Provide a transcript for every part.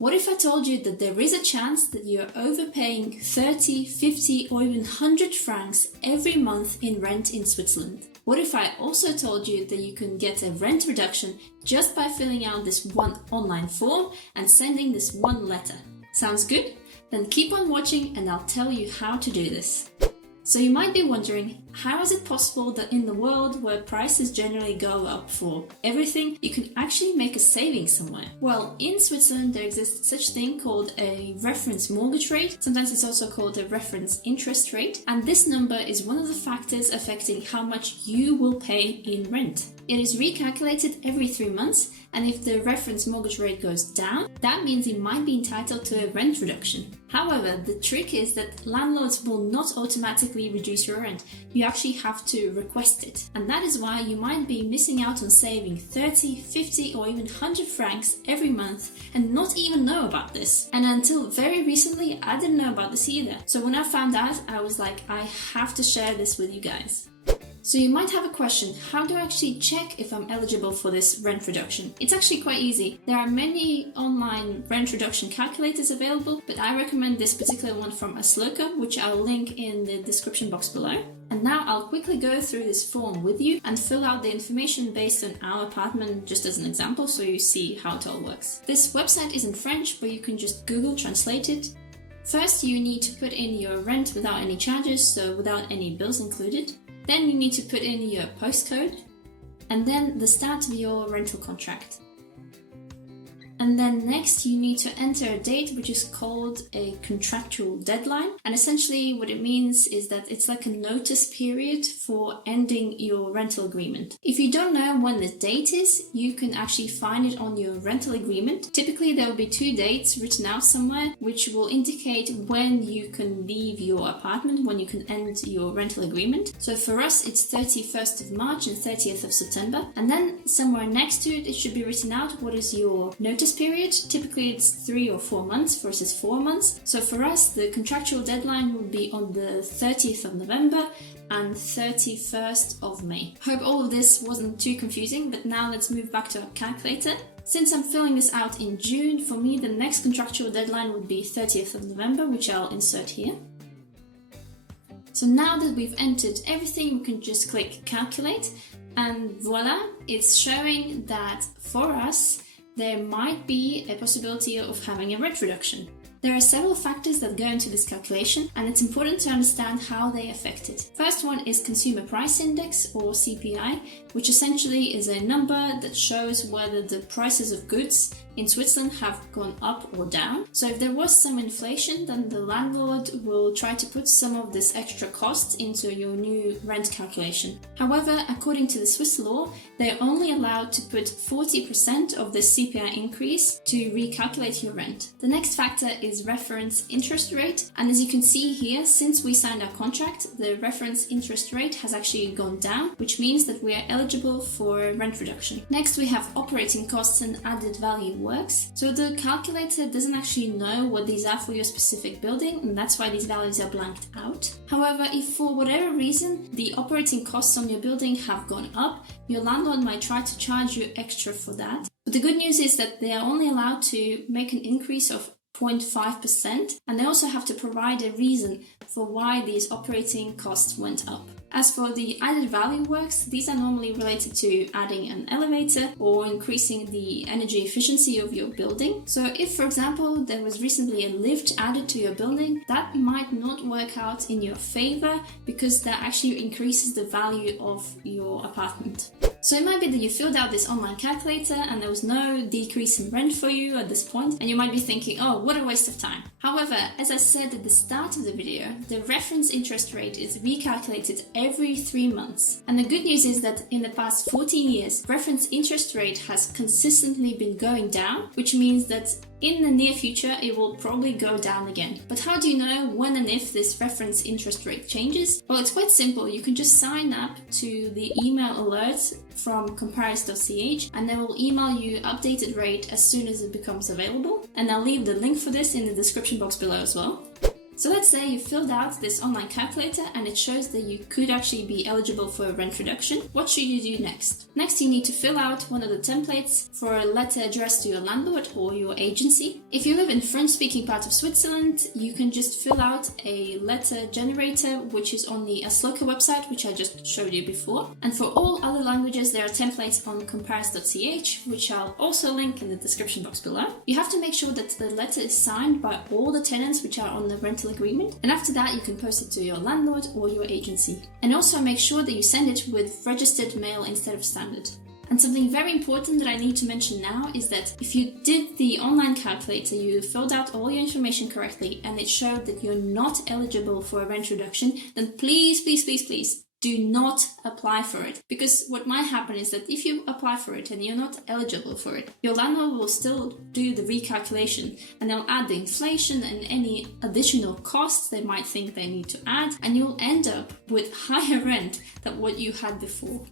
What if I told you that there is a chance that you're overpaying 30, 50 or even 100 francs every month in rent in Switzerland? What if I also told you that you can get a rent reduction just by filling out this one online form and sending this one letter? Sounds good? Then keep on watching and I'll tell you how to do this. So you might be wondering, how is it possible that in the world where prices generally go up for everything, you can actually make a saving somewhere? Well, in Switzerland there exists such thing called a reference mortgage rate. Sometimes it's also called a reference interest rate. And this number is one of the factors affecting how much you will pay in rent. It is recalculated every 3 months, and if the reference mortgage rate goes down, that means you might be entitled to a rent reduction. However, the trick is that landlords will not automatically reduce your rent. You actually have to request it. And that is why you might be missing out on saving 30, 50 or even 100 francs every month and not even know about this. And until very recently, I didn't know about this either. So when I found out, I was like, I have to share this with you guys. So you might have a question, how do I actually check if I'm eligible for this rent reduction? It's actually quite easy. There are many online rent reduction calculators available, but I recommend this particular one from Asloka, which I'll link in the description box below. And now I'll quickly go through this form with you and fill out the information based on our apartment just as an example so you see how it all works. This website is in French, but you can just Google translate it. First, you need to put in your rent without any charges, so without any bills included. Then you need to put in your postcode and then the start of your rental contract. And then next you need to enter a date which is called a contractual deadline. And essentially what it means is that it's like a notice period for ending your rental agreement. If you don't know when the date is, you can actually find it on your rental agreement. Typically there will be 2 dates written out somewhere which will indicate when you can leave your apartment, when you can end your rental agreement. So for us it's 31st of March and 30th of September. And then somewhere next to it, it should be written out what is your notice period. Typically it's 3 or 4 months versus 4 months. So for us, the contractual deadline will be on the 30th of November and 31st of May. Hope all of this wasn't too confusing, but now let's move back to our calculator. Since I'm filling this out in June, for me the next contractual deadline would be 30th of November, which I'll insert here. So now that we've entered everything, we can just click calculate and voila, it's showing that for us there might be a possibility of having a rent reduction. There are several factors that go into this calculation, and it's important to understand how they affect it. First one is Consumer Price Index, or CPI, which essentially is a number that shows whether the prices of goods in Switzerland have gone up or down. So if there was some inflation, then the landlord will try to put some of this extra cost into your new rent calculation. However, according to the Swiss law, they're only allowed to put 40% of the CPI increase to recalculate your rent. The next factor is reference interest rate. And as you can see here, since we signed our contract, the reference interest rate has actually gone down, which means that we are eligible for rent reduction. Next, we have operating costs and added value works. So the calculator doesn't actually know what these are for your specific building, and that's why these values are blanked out. However, if for whatever reason the operating costs on your building have gone up, your landlord might try to charge you extra for that. But the good news is that they are only allowed to make an increase of 0.5%, and they also have to provide a reason for why these operating costs went up. As for the added value works, these are normally related to adding an elevator or increasing the energy efficiency of your building. So if, for example, there was recently a lift added to your building, that might not work out in your favor because that actually increases the value of your apartment. So it might be that you filled out this online calculator and there was no decrease in rent for you at this point, and you might be thinking, oh, what a waste of time. However, as I said at the start of the video, the reference interest rate is recalculated every 3 months. And the good news is that in the past 14 years, reference interest rate has consistently been going down, which means that in the near future, it will probably go down again. But how do you know when and if this reference interest rate changes? Well, it's quite simple. You can just sign up to the email alerts from comparis.ch and they will email you updated rate as soon as it becomes available. And I'll leave the link for this in the description box below as well. So let's say you filled out this online calculator and it shows that you could actually be eligible for a rent reduction. What should you do next? Next, you need to fill out one of the templates for a letter addressed to your landlord or your agency. If you live in French-speaking part of Switzerland, you can just fill out a letter generator, which is on the Asloka website, which I just showed you before. And for all other languages, there are templates on comparis.ch, which I'll also link in the description box below. You have to make sure that the letter is signed by all the tenants which are on the rental agreement, and after that you can post it to your landlord or your agency. And also make sure that you send it with registered mail instead of standard. And something very important that I need to mention now is that if you did the online calculator, you filled out all your information correctly and it showed that you're not eligible for a rent reduction, then please do not apply for it. Because what might happen is that if you apply for it and you're not eligible for it, your landlord will still do the recalculation and they'll add the inflation and any additional costs they might think they need to add, and you'll end up with higher rent than what you had before.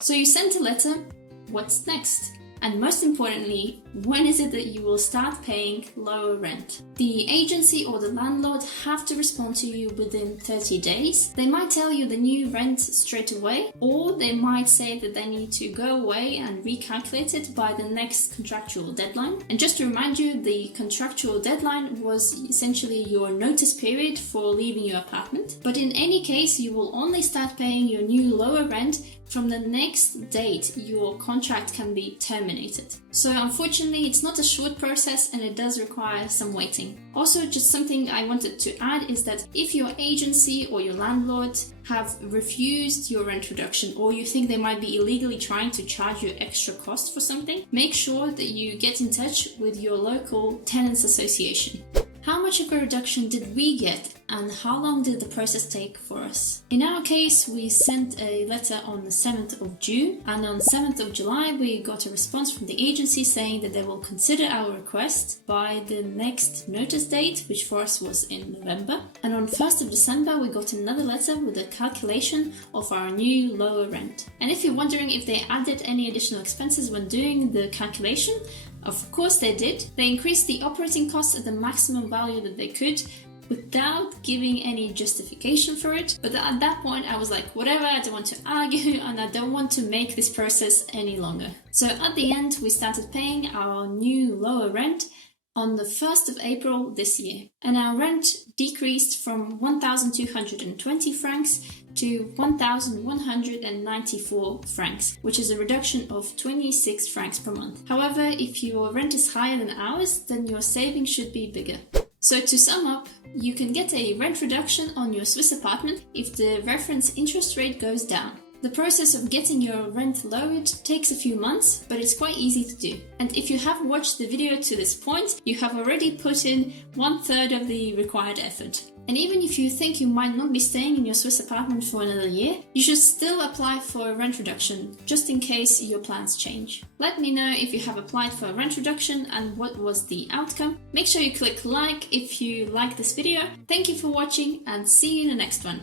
So you sent a letter, what's next? And most importantly, when is it that you will start paying lower rent? The agency or the landlord have to respond to you within 30 days. They might tell you the new rent straight away, or they might say that they need to go away and recalculate it by the next contractual deadline. And just to remind you, the contractual deadline was essentially your notice period for leaving your apartment. But in any case, you will only start paying your new lower rent from the next date your contract can be terminated. So unfortunately, it's not a short process and it does require some waiting. Also, just something I wanted to add is that if your agency or your landlord have refused your rent reduction, or you think they might be illegally trying to charge you extra cost for something, make sure that you get in touch with your local tenants association. How much of a reduction did we get and how long did the process take for us? In our case, we sent a letter on the 7th of June, and on 7th of July we got a response from the agency saying that they will consider our request by the next notice date, which for us was in November. And on 1st of December we got another letter with a calculation of our new lower rent. And if you're wondering if they added any additional expenses when doing the calculation, of course they did. They increased the operating costs at the maximum value that they could without giving any justification for it. But at that point I was like, whatever, I don't want to argue and I don't want to make this process any longer. So at the end we started paying our new lower rent on the 1st of April this year. And our rent decreased from 1,220 francs to 1,194 francs, which is a reduction of 26 francs per month. However, if your rent is higher than ours, then your savings should be bigger. So to sum up, you can get a rent reduction on your Swiss apartment if the reference interest rate goes down. The process of getting your rent lowered takes a few months, but it's quite easy to do. And if you have watched the video to this point, you have already put in 1/3 of the required effort. And even if you think you might not be staying in your Swiss apartment for another year, you should still apply for a rent reduction, just in case your plans change. Let me know if you have applied for a rent reduction and what was the outcome. Make sure you click like if you like this video. Thank you for watching and see you in the next one.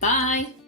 Bye!